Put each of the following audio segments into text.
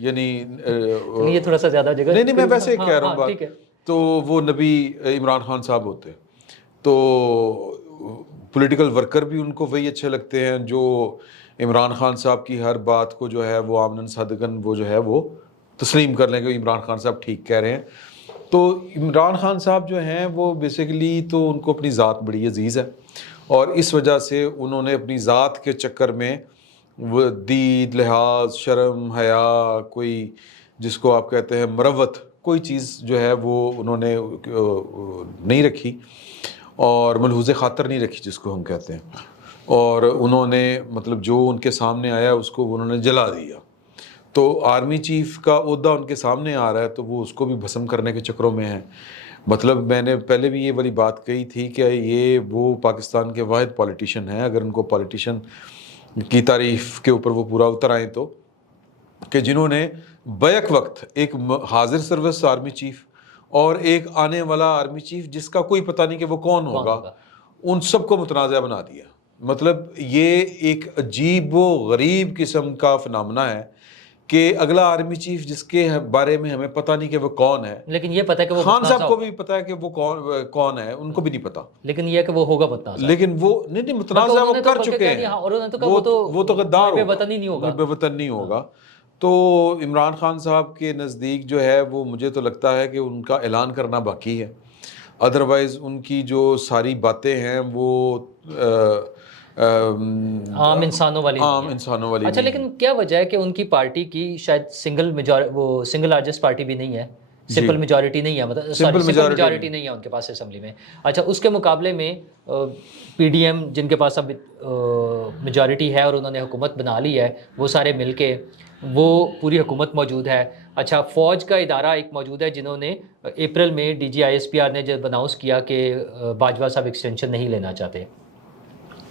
یعنی نہیں یہ تھوڑا سا زیادہ جگہ نہیں میں ویسے کہہ رہا ہوں بات. ٹھیک ہے. تو وہ نبی عمران خان صاحب ہوتے تو پولیٹیکل ورکر بھی ان کو وہی اچھے لگتے ہیں جو عمران خان صاحب کی ہر بات کو جو ہے وہ آمناً صادقاً وہ جو ہے وہ تسلیم کر لیں کہ عمران خان صاحب ٹھیک کہہ رہے ہیں. تو عمران خان صاحب جو ہیں وہ بیسیکلی تو ان کو اپنی ذات بڑی عزیز ہے اور اس وجہ سے انہوں نے اپنی ذات کے چکر میں وہ دید لحاظ شرم حیا کوئی جس کو آپ کہتے ہیں مروت کوئی چیز جو ہے وہ انہوں نے نہیں رکھی اور ملحوظ خاطر نہیں رکھی جس کو ہم کہتے ہیں. اور انہوں نے مطلب جو ان کے سامنے آیا اس کو انہوں نے جلا دیا. تو آرمی چیف کا عہدہ ان کے سامنے آ رہا ہے تو وہ اس کو بھی بھسم کرنے کے چکروں میں ہیں. مطلب میں نے پہلے بھی یہ والی بات کہی تھی کہ یہ وہ پاکستان کے واحد پولیٹیشین ہیں اگر ان کو پولیٹیشین کی تعریف کے اوپر وہ پورا اتر آئیں تو کہ جنہوں نے بیک وقت ایک حاضر سروس آرمی چیف اور ایک آنے والا آرمی چیف جس کا کوئی پتہ نہیں کہ وہ کون ہوگا ان سب کو متنازع بنا دیا. مطلب یہ ایک عجیب و غریب قسم کا فنامنا ہے کہ اگلا آرمی چیف جس کے بارے میں ہمیں پتہ نہیں کہ وہ کون ہے لیکن یہ پتہ ہے کہ وہ خان صاحب کو بھی پتہ ہے کہ وہ کون ہے ان کو بھی نہیں پتہ لیکن یہ کہ وہ ہوگا متنازع لیکن وہ نہیں متنازع وہ کر چکے ہیں وہ تو غدار بے وطن ہی نہیں ہوگا بے وطن نہیں ہوگا. تو عمران خان صاحب کے نزدیک جو ہے وہ مجھے تو لگتا ہے کہ ان کا اعلان کرنا باقی ہے. ادروائز ان کی جو ساری باتیں ہیں وہ عام انسانوں والی اچھا لیکن کیا وجہ ہے کہ ان کی پارٹی کی شاید سنگل لارجسٹ پارٹی بھی نہیں ہے سمپل میجورٹی نہیں ہے مطلب سمپل میجورٹی نہیں ہے ان کے پاس اسمبلی میں. اچھا اس کے مقابلے میں پی ڈی ایم جن کے پاس اب میجورٹی ہے اور انہوں نے حکومت بنا لی ہے وہ سارے مل کے وہ پوری حکومت موجود ہے. اچھا فوج کا ادارہ ایک موجود ہے جنہوں نے اپریل میں D G I S P R نے جب اناؤنس کیا کہ باجوہ صاحب ایکسٹینشن نہیں لینا چاہتے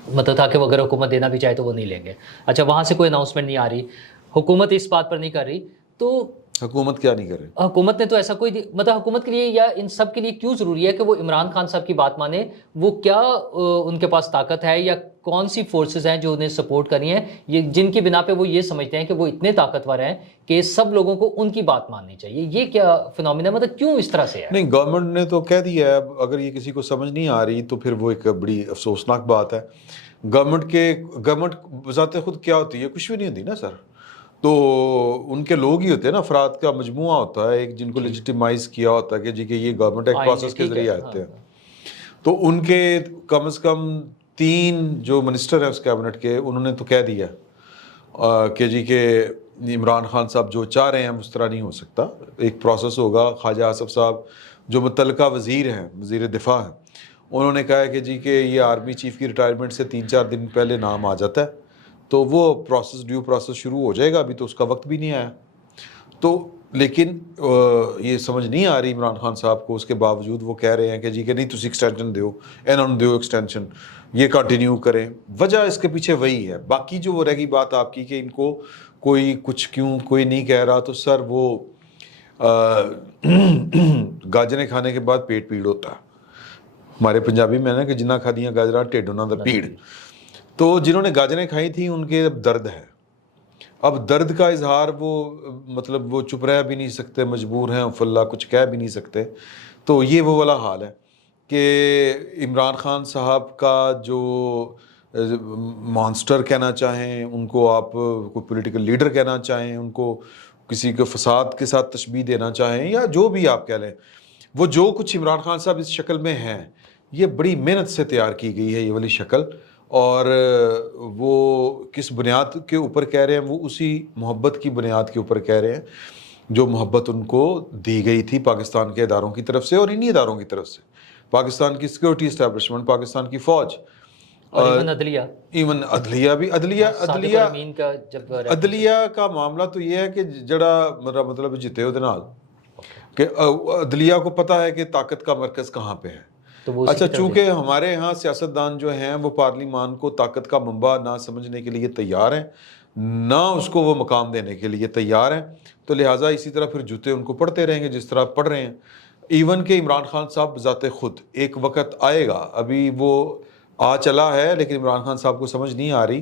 مطلب تھا کہ وہ اگر حکومت دینا بھی چاہے تو وہ نہیں لیں گے. اچھا وہاں سے کوئی اناؤنسمنٹ نہیں آ رہی حکومت اس بات پر نہیں کر رہی تو حکومت کیا نہیں کر رہی حکومت نے تو ایسا کوئی مطلب حکومت کے لیے یا ان سب کے لیے کیوں ضروری ہے کہ وہ عمران خان صاحب کی بات مانے وہ کیا ان کے پاس طاقت ہے یا کون سی فورسز ہیں جو انہیں سپورٹ کر رہی ہیں یہ جن کی بنا پہ وہ یہ سمجھتے ہیں کہ وہ اتنے طاقتور ہیں کہ سب لوگوں کو ان کی بات ماننی چاہیے. یہ کیا فنومینا مطلب کیوں اس طرح سے ہے؟ نہیں گورنمنٹ نے تو کہہ دیا ہے اگر یہ کسی کو سمجھ نہیں آ رہی تو پھر وہ ایک بڑی افسوسناک بات ہے. گورنمنٹ بذات خود کیا ہوتی ہے کچھ بھی نہیں ہوتی نا سر. تو ان کے لوگ ہی ہوتے ہیں نا افراد کا مجموعہ ہوتا ہے ایک جن کو لیجیٹیمائز کیا ہوتا ہے کہ جی کہ یہ گورنمنٹ ایک پروسیس کے ذریعے آتے ہیں. تو ان کے کم از کم 3 جو منسٹر ہیں اس کیبنٹ کے انہوں نے تو کہہ دیا کہ جی کہ عمران خان صاحب جو چاہ رہے ہیں اس طرح نہیں ہو سکتا ایک پروسیس ہوگا. خواجہ آصف صاحب جو متعلقہ وزیر ہیں وزیر دفاع ہیں انہوں نے کہا ہے کہ جی کہ یہ آرمی چیف کی ریٹائرمنٹ سے 3-4 دن پہلے نام آ جاتا ہے تو وہ ڈیو پروسیس شروع ہو جائے گا. ابھی تو اس کا وقت بھی نہیں آیا. تو لیکن یہ سمجھ نہیں آ رہی عمران خان صاحب کو اس کے باوجود وہ کہہ رہے ہیں کہ جی کہ نہیں تسی ایکسٹینشن دیو دیو ایکسٹینشن یہ کنٹینیو کریں. وجہ اس کے پیچھے وہی ہے. باقی جو وہ رہ گئی بات آپ کی کہ ان کو کوئی کچھ کیوں کوئی نہیں کہہ رہا تو سر وہ گاجریں کھانے کے بعد پیٹ پیڑ ہوتا ہے. ہمارے پنجابی میں نا کہ جنہ کھا دیاں گاجراں ٹھڈ انہاں دا پیڑ. تو جنہوں نے گاجریں کھائی تھیں ان کے اب درد ہے. اب درد کا اظہار وہ مطلب وہ چپ رہ بھی نہیں سکتے مجبور ہیں فلا کچھ کہہ بھی نہیں سکتے. تو یہ وہ والا حال ہے کہ عمران خان صاحب کا جو مانسٹر کہنا چاہیں ان کو آپ کوئی پولیٹیکل لیڈر کہنا چاہیں ان کو کسی کو فساد کے ساتھ تشبیہ دینا چاہیں یا جو بھی آپ کہہ لیں وہ جو کچھ عمران خان صاحب اس شکل میں ہیں یہ بڑی محنت سے تیار کی گئی ہے یہ والی شکل. اور وہ کس بنیاد کے اوپر کہہ رہے ہیں وہ اسی محبت کی بنیاد کے اوپر کہہ رہے ہیں جو محبت ان کو دی گئی تھی پاکستان کے اداروں کی طرف سے اور انہی اداروں کی طرف سے پاکستان کی سیکورٹی اسٹیبلشمنٹ پاکستان کی فوج اور ایون عدلیہ کا معاملہ تو یہ ہے کہ جڑا مطلب جتے ہو دنال کہ عدلیہ کو پتہ ہے کہ طاقت کا مرکز کہاں پہ ہے. اچھا چونکہ ہمارے ہاں سیاستدان جو ہیں وہ پارلیمان کو طاقت کا منبع نہ سمجھنے کے لیے تیار ہیں نہ اس کو وہ مقام دینے کے لیے تیار ہیں تو لہٰذا اسی طرح پھر جوتے ان کو پڑھتے رہیں گے جس طرح پڑھ رہے ہیں. ایون کہ عمران خان صاحب ذات خود ایک وقت آئے گا ابھی وہ آ چلا ہے لیکن عمران خان صاحب کو سمجھ نہیں آ رہی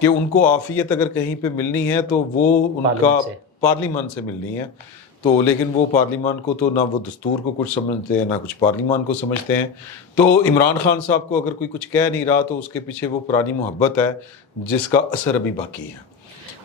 کہ ان کو عافیت اگر کہیں پہ ملنی ہے تو وہ ان کا پارلیمان سے ملنی ہے. تو لیکن وہ پارلیمان کو تو نہ وہ دستور کو کچھ سمجھتے ہیں نہ کچھ پارلیمان کو سمجھتے ہیں. تو عمران خان صاحب کو اگر کوئی کچھ کہہ نہیں رہا تو اس کے پیچھے وہ پرانی محبت ہے جس کا اثر ابھی باقی ہے.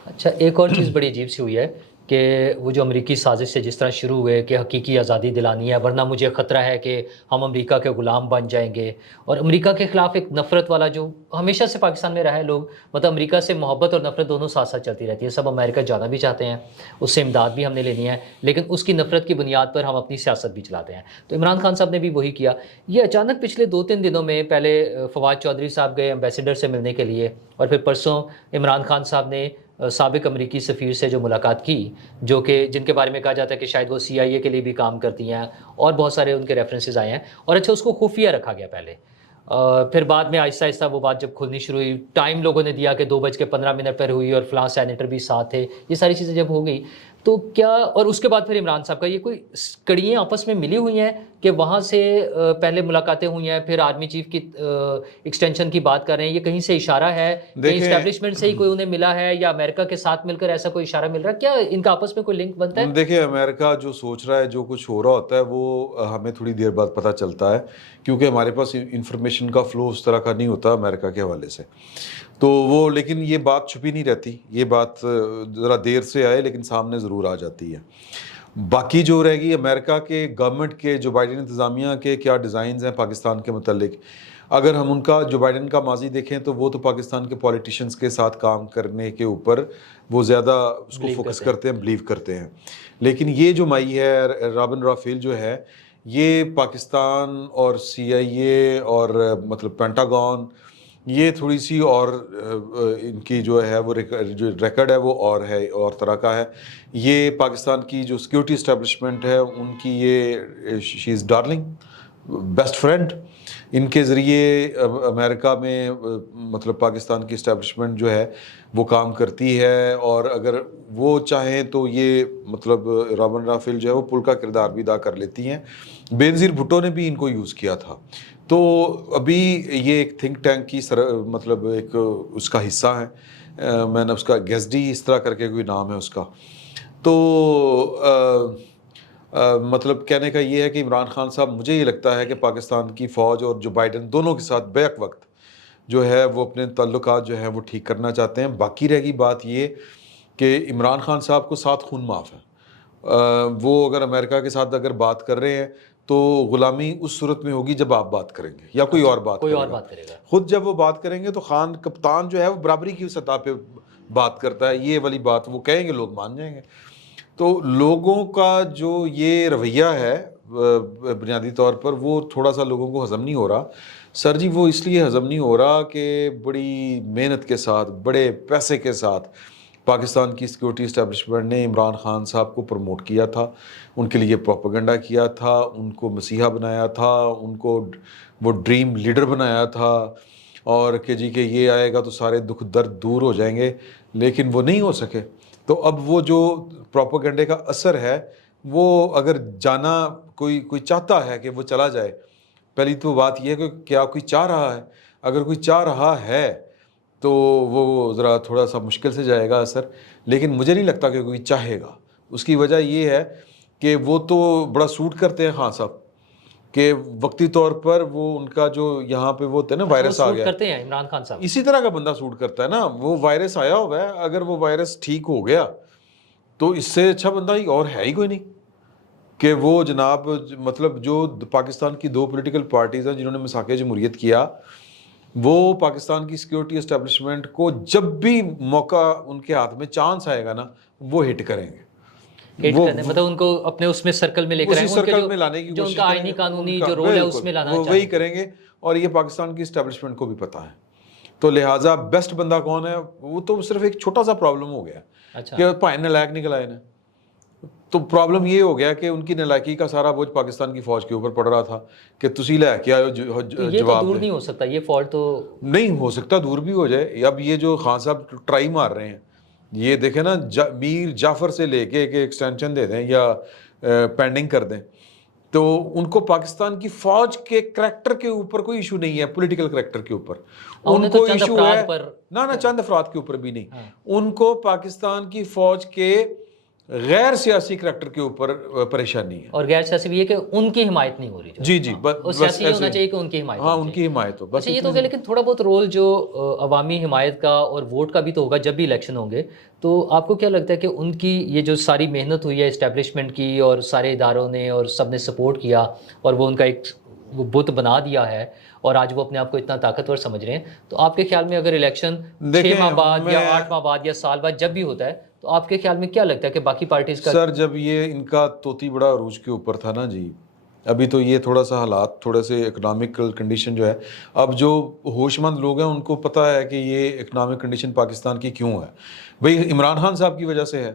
اچھا ایک اور چیز بڑی عجیب سی ہوئی ہے کہ وہ جو امریکی سازش سے جس طرح شروع ہوئے کہ حقیقی آزادی دلانی ہے ورنہ مجھے خطرہ ہے کہ ہم امریکہ کے غلام بن جائیں گے، اور امریکہ کے خلاف ایک نفرت والا جو ہمیشہ سے پاکستان میں رہا ہے، لوگ مطلب امریکہ سے محبت اور نفرت دونوں ساتھ ساتھ چلتی رہتی ہے. سب امریکہ جانا بھی چاہتے ہیں، اس سے امداد بھی ہم نے لینی ہے، لیکن اس کی نفرت کی بنیاد پر ہم اپنی سیاست بھی چلاتے ہیں. تو عمران خان صاحب نے بھی وہی کیا. یہ اچانک پچھلے 2-3 دنوں میں پہلے فواد چودھری صاحب گئے ایمبیسیڈر سے ملنے کے لیے، اور پھر پرسوں عمران خان صاحب نے سابق امریکی سفیر سے جو ملاقات کی، جو کہ جن کے بارے میں کہا جاتا ہے کہ شاید وہ CIA کے لیے بھی کام کرتی ہیں، اور بہت سارے ان کے ریفرنسز آئے ہیں. اور اچھا اس کو خفیہ رکھا گیا پہلے، پھر بعد میں آہستہ آہستہ وہ بات جب کھلنی شروع ہوئی، ٹائم لوگوں نے دیا کہ 2:15 پر ہوئی اور فلاں سینیٹر بھی ساتھ تھے. یہ ساری چیزیں جب ہو گئی تو کیا، اور اس کے بعد پھر عمران صاحب کا یہ کوئی کڑیاں آپس میں ملی ہوئی ہیں کہ وہاں سے پہلے ملاقاتیں ہوئی ہیں، پھر آرمی چیف کی ایکسٹینشن کی بات کر رہے ہیں، یہ کہیں سے اشارہ ہے کہ اسٹیبلشمنٹ سے ہی کوئی انہیں ملا ہے یا امریکہ کے ساتھ مل کر ایسا کوئی اشارہ مل رہا ہے؟ کیا ان کا آپس میں کوئی لنک بنتا ہے؟ دیکھیں امریکہ جو سوچ رہا ہے، جو کچھ ہو رہا ہوتا ہے وہ ہمیں تھوڑی دیر بعد پتہ چلتا ہے، کیونکہ ہمارے پاس انفارمیشن کا فلو اس طرح کا نہیں ہوتا امریکہ کے حوالے سے. تو وہ لیکن یہ بات چھپی نہیں رہتی، یہ بات ذرا دیر سے آئے لیکن سامنے ضرور آ جاتی ہے. باقی جو رہے گی امریکہ کے گورنمنٹ کے، جو بائیڈن انتظامیہ کے کیا ڈیزائنز ہیں پاکستان کے متعلق، اگر ہم ان کا جو بائیڈن کا ماضی دیکھیں تو وہ تو پاکستان کے پولیٹیشینز کے ساتھ کام کرنے کے اوپر وہ زیادہ اس کو فوکس کرتے ہیں، بلیو کرتے ہیں. لیکن یہ جو مائی ہے رابن رافیل جو ہے، یہ پاکستان اور CIA اور مطلب پینٹاگون، یہ تھوڑی سی اور ان کی جو ہے وہ جو ریکارڈ ہے وہ اور ہے، اور طرح کا ہے. یہ پاکستان کی جو سیکیورٹی اسٹیبلشمنٹ ہے ان کی یہ شی از ڈارلنگ، بیسٹ فرینڈ. ان کے ذریعے امریکہ میں مطلب پاکستان کی اسٹیبلشمنٹ جو ہے وہ کام کرتی ہے، اور اگر وہ چاہیں تو یہ مطلب رابن رافیل جو ہے وہ پل کا کردار بھی ادا کر لیتی ہیں. بینظیر بھٹو نے بھی ان کو یوز کیا تھا. تو ابھی یہ ایک تھنک ٹینک کی مطلب ایک اس کا حصہ ہے، میں نے اس کا گیزڈی اس طرح کر کے کوئی نام ہے اس کا. تو مطلب کہنے کا یہ ہے کہ عمران خان صاحب، مجھے یہ لگتا ہے کہ پاکستان کی فوج اور جو بائیڈن دونوں کے ساتھ بیک وقت جو ہے وہ اپنے تعلقات جو ہیں وہ ٹھیک کرنا چاہتے ہیں. باقی رہ گئی بات یہ کہ عمران خان صاحب کو 7 خون معاف ہے. وہ اگر امریکہ کے ساتھ اگر بات کر رہے ہیں تو غلامی اس صورت میں ہوگی جب آپ بات کریں گے یا کوئی اور بات کرے گا. خود جب وہ بات کریں گے تو خان کپتان جو ہے وہ برابری کی سطح پہ بات کرتا ہے، یہ والی بات وہ کہیں گے لوگ مان جائیں گے. تو لوگوں کا جو یہ رویہ ہے بنیادی طور پر وہ تھوڑا سا لوگوں کو ہضم نہیں ہو رہا. سر جی وہ اس لیے ہضم نہیں ہو رہا کہ بڑی محنت کے ساتھ، بڑے پیسے کے ساتھ پاکستان کی سیکیورٹی اسٹیبلشمنٹ نے عمران خان صاحب کو پروموٹ کیا تھا، ان کے لیے پروپیگنڈا کیا تھا، ان کو مسیحا بنایا تھا، ان کو وہ ڈریم لیڈر بنایا تھا، اور کہ جی کہ یہ آئے گا تو سارے دکھ درد دور ہو جائیں گے. لیکن وہ نہیں ہو سکے. تو اب وہ جو پروپیگنڈے کا اثر ہے وہ اگر جانا کوئی چاہتا ہے کہ وہ چلا جائے، پہلی تو بات یہ ہے کہ کیا کوئی چاہ رہا ہے. اگر کوئی چاہ رہا ہے تو وہ ذرا تھوڑا سا مشکل سے جائے گا اثر، لیکن مجھے نہیں لگتا کہ کوئی چاہے گا. اس کی وجہ یہ ہے کہ وہ تو بڑا سوٹ کرتے ہیں خان صاحب، کہ وقتی طور پر وہ ان کا جو یہاں پہ وہ ہوتا ہے نا وائرس آ گیا، کرتے ہیں عمران خان صاحب اسی طرح کا بندہ سوٹ کرتا ہے نا. وہ وائرس آیا ہوا ہے، اگر وہ وائرس ٹھیک ہو گیا تو اس سے اچھا بندہ ہی اور ہے ہی کوئی نہیں کہ وہ جناب مطلب جو پاکستان کی 2 پولیٹیکل پارٹیز ہیں جنہوں نے مساق جمہوریت کیا، وہ پاکستان کی سیکیورٹی اسٹیبلشمنٹ کو جب بھی موقع ان کے ہاتھ میں چانس آئے گا نا وہ ہٹ کریں گے. مطلب ان کو اپنے اس میں سرکل میں لے کر اسی سرکل میں لانے کی جو ان کوشش کا آئینی قانونی جو رول ہے اس میں لانا وہی کریں گے. اور یہ پاکستان کی اسٹیبلشمنٹ کو بھی پتہ ہے. تو لہٰذا بیسٹ بندہ کون ہے؟ وہ تو صرف ایک چھوٹا سا پرابلم ہو گیا کہ بھائی نالائق نکل آئے نا. تو پرابلم یہ ہو گیا کہ ان کی نالائکی کا سارا بوجھ پاکستان کی فوج کے اوپر پڑ رہا تھا کہ تسی لے کے آئے جواب دور نہیں ہو سکتا. یہ فالٹ تو نہیں ہو سکتا، دور بھی ہو جائے. اب یہ جو خان صاحب ٹرائی مار رہے ہیں، یہ دیکھیں نا میر جعفر سے لے کے کہ ایکسٹینشن دے دیں یا پینڈنگ کر دیں، تو ان کو پاکستان کی فوج کے کریکٹر کے اوپر کوئی ایشو نہیں ہے، پولیٹیکل کریکٹر کے اوپر ان کو ایشو ہے نہ چند افراد کے اوپر بھی نہیں. ان کو پاکستان کی فوج کے غیر سیاسی کریکٹر کے اوپر پریشانی ہے. اور غیر سیاسی بھی ہے کہ ان کی حمایت نہیں ہو رہی. جی جی اور سیاسی یہ ہونا چاہیے کہ ان کی حمایت. ہاں ان کی حمایت ہو بس. اچھا یہ تو ہو گیا، لیکن تھوڑا بہت رول جو عوامی حمایت کا اور ووٹ کا بھی تو ہوگا جب بھی الیکشن ہوں گے. تو آپ کو کیا لگتا ہے کہ ان کی یہ جو ساری محنت ہوئی ہے اسٹیبلشمنٹ کی اور سارے اداروں نے اور سب نے سپورٹ کیا اور وہ ان کا ایک وہ بت بنا دیا ہے اور آج وہ اپنے آپ کو اتنا طاقتور سمجھ رہے ہیں، تو آپ کے خیال میں اگر الیکشن 6 ماہ بعد یا 8 ماہ بعد یا سال بعد جب بھی ہوتا ہے تو آپ کے خیال میں کیا لگتا ہے کہ باقی پارٹیز کا؟ سر جب یہ ان کا توتی بڑا عروج کے اوپر تھا نا جی، ابھی تو یہ تھوڑا سا حالات تھوڑے سے اکنامکل کنڈیشن جو ہے، اب جو ہوش مند لوگ ہیں ان کو پتہ ہے کہ یہ اکنامک کنڈیشن پاکستان کی کیوں ہے. بھئی عمران خان صاحب کی وجہ سے ہے.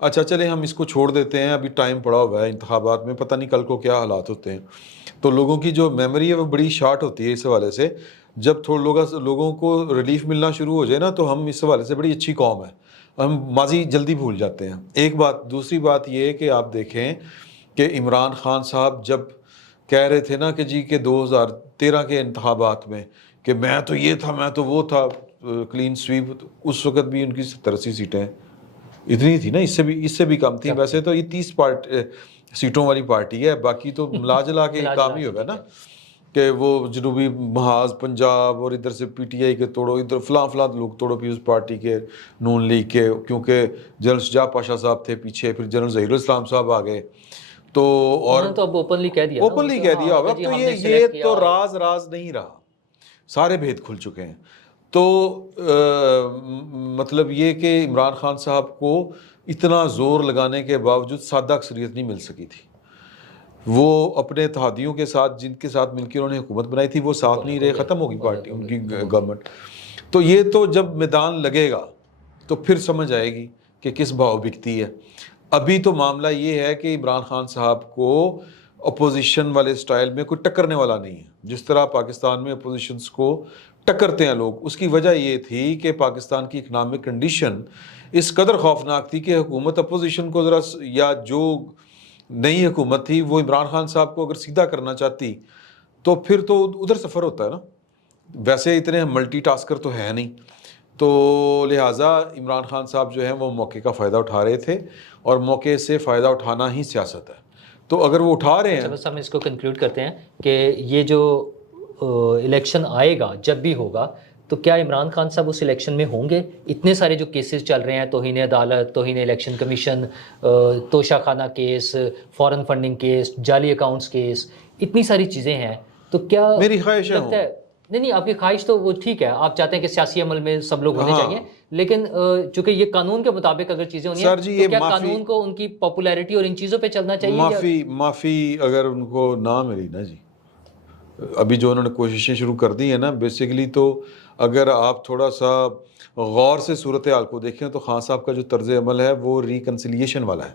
اچھا چلیں ہم اس کو چھوڑ دیتے ہیں، ابھی ٹائم پڑا ہوا ہے انتخابات میں، پتہ نہیں کل کو کیا حالات ہوتے ہیں. تو لوگوں کی جو میموری ہے وہ بڑی شارٹ ہوتی ہے اس حوالے سے. جب لوگوں کو ریلیف ملنا شروع ہو جائے نا تو ہم اس حوالے سے بڑی اچھی قوم ہے، ہم ماضی جلدی بھول جاتے ہیں. ایک بات. دوسری بات یہ ہے کہ آپ دیکھیں کہ عمران خان صاحب جب کہہ رہے تھے نا کہ جی کہ 2013 کے انتخابات میں کہ میں تو یہ تھا میں تو وہ تھا کلین سویپ، اس وقت بھی ان کی 70-80 سیٹیں اتنی تھی نا، اس سے بھی کم تھی. ویسے تو یہ 30 سیٹوں والی پارٹی ہے، باقی تو ملا جلا کے کام ہی ہوگا نا کہ وہ جنوبی محاذ پنجاب اور ادھر سے پی ٹی آئی کے توڑو، ادھر فلاں لوگ توڑو پیپلز پارٹی کے، نون لیگ کے، کیونکہ جنرل شجاع پاشا صاحب تھے پیچھے، پھر جنرل ظہیر الاسلام صاحب آ گئے. تو اور تو اب اوپنلی کہہ دیا ہوگا. اب تو یہ تو راز نہیں رہا، سارے بھید کھل چکے ہیں. تو مطلب یہ کہ عمران خان صاحب کو اتنا زور لگانے کے باوجود سادہ اکثریت نہیں مل سکی تھی. وہ اپنے اتحادیوں کے ساتھ جن کے ساتھ مل کے انہوں نے حکومت بنائی تھی وہ ساتھ نہیں رہے، ختم ہوگی پارٹی ان کی گورنمنٹ. تو یہ تو جب میدان لگے گا تو پھر سمجھ آئے گی کہ کس بھاؤ بکتی ہے. ابھی تو معاملہ یہ ہے کہ عمران خان صاحب کو اپوزیشن والے سٹائل میں کوئی ٹکرنے والا نہیں ہے. جس طرح پاکستان میں اپوزیشنز کو ٹکرتے ہیں لوگ، اس کی وجہ یہ تھی کہ پاکستان کی اکنامک کنڈیشن اس قدر خوفناک تھی کہ حکومت اپوزیشن کو ذرا، یا جو نئی حکومت تھی وہ عمران خان صاحب کو اگر سیدھا کرنا چاہتی تو پھر تو ادھر سفر ہوتا ہے نا. ویسے اتنے ملٹی ٹاسکر تو ہے نہیں، تو لہٰذا عمران خان صاحب جو ہیں وہ موقع کا فائدہ اٹھا رہے تھے، اور موقع سے فائدہ اٹھانا ہی سیاست ہے. تو اگر وہ اٹھا رہے ہیں، بس ہم اس کو کنکلوڈ کرتے ہیں کہ یہ جو الیکشن آئے گا جب بھی ہوگا تو کیا عمران خان صاحب اس الیکشن میں ہوں گے؟ اتنے سارے جو کیسز چل رہے ہیں، توہین عدالت، توہین الیکشن کمیشن، توشہ خانہ کیس، فارن فنڈنگ کیس، جعلی اکاؤنٹس کیس، اتنی ساری چیزیں ہیں، تو کیا میری خواہش ہے نہیں آپ کی خواہش تو وہ ٹھیک ہے، آپ چاہتے ہیں کہ سیاسی عمل میں سب لوگ ہونے چاہیے، لیکن چونکہ یہ قانون کے مطابق اگر چیزیں ہونی ہیں تو کیا قانون کو ان کی پاپولیرٹی اور ان چیزوں پہ چلنا چاہیے؟ معافی اگر ان کو نہ ملی نا جی، ابھی جو انہوں نے کوششیں شروع کر دی ہیں نا، بیسیکلی تو اگر آپ تھوڑا سا غور سے صورتحال کو دیکھیں تو خان صاحب کا جو طرز عمل ہے وہ ریکنسیلیشن والا ہے،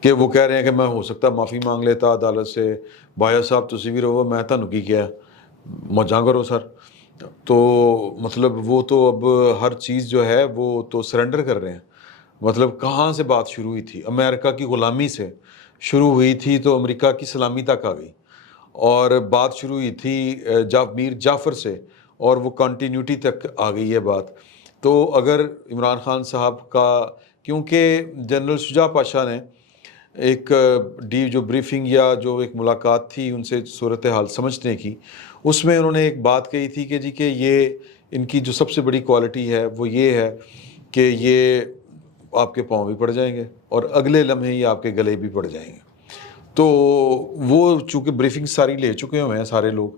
کہ وہ کہہ رہے ہیں کہ میں ہو سکتا معافی مانگ لیتا عدالت سے، بایا صاحب تسی بھی رہو میں تھانوں کی کیا موجاں کرو سر. تو مطلب وہ تو اب ہر چیز جو ہے وہ تو سرنڈر کر رہے ہیں. مطلب کہاں سے بات شروع ہوئی تھی؟ امریکہ کی غلامی سے شروع ہوئی تھی تو امریکہ کی سلامی تک آ گئی، اور بات شروع ہوئی تھی میر جعفر سے اور وہ کنٹینیوٹی تک آ گئی ہے بات. تو اگر عمران خان صاحب کا، کیونکہ جنرل شجاع پاشا نے ایک جو بریفنگ یا جو ایک ملاقات تھی ان سے صورتحال سمجھنے کی، اس میں انہوں نے ایک بات کہی تھی کہ جی کہ یہ ان کی جو سب سے بڑی کوالٹی ہے وہ یہ ہے کہ یہ آپ کے پاؤں بھی پڑ جائیں گے اور اگلے لمحے ہی آپ کے گلے بھی پڑ جائیں گے. تو وہ چونکہ بریفنگ ساری لے چکے ہوئے ہیں سارے لوگ،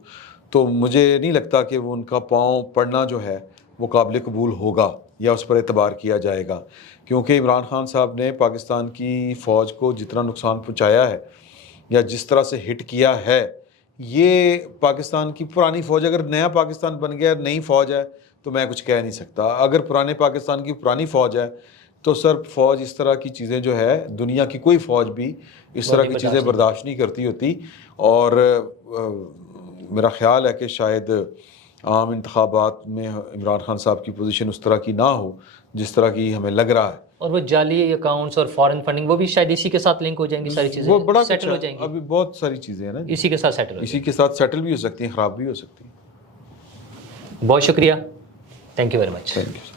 تو مجھے نہیں لگتا کہ وہ ان کا پاؤں پڑنا جو ہے وہ قابل قبول ہوگا یا اس پر اعتبار کیا جائے گا. کیونکہ عمران خان صاحب نے پاکستان کی فوج کو جتنا نقصان پہنچایا ہے یا جس طرح سے ہٹ کیا ہے، یہ پاکستان کی پرانی فوج، اگر نیا پاکستان بن گیا نئی فوج ہے تو میں کچھ کہہ نہیں سکتا. اگر پرانے پاکستان کی پرانی فوج ہے تو سر فوج اس طرح کی چیزیں جو ہے، دنیا کی کوئی فوج بھی اس طرح کی چیزیں برداشت نہیں کرتی ہوتی. اور میرا خیال ہے کہ شاید عام انتخابات میں عمران خان صاحب کی پوزیشن اس طرح کی نہ ہو جس طرح کی ہمیں لگ رہا ہے. اور وہ جعلی اکاؤنٹس اور فارن فنڈنگ وہ بھی شاید اسی کے ساتھ لنک ہو جائیں گی، ساری چیزیں وہ بڑا سیٹل ہو جائیں گی. ابھی بہت ساری چیزیں ہیں نا اسی کے ساتھ سیٹل اسی کے ساتھ سیٹل بھی ہو سکتی ہیں، خراب بھی ہو سکتی ہیں. بہت شکریہ، thank you very much. Thank you.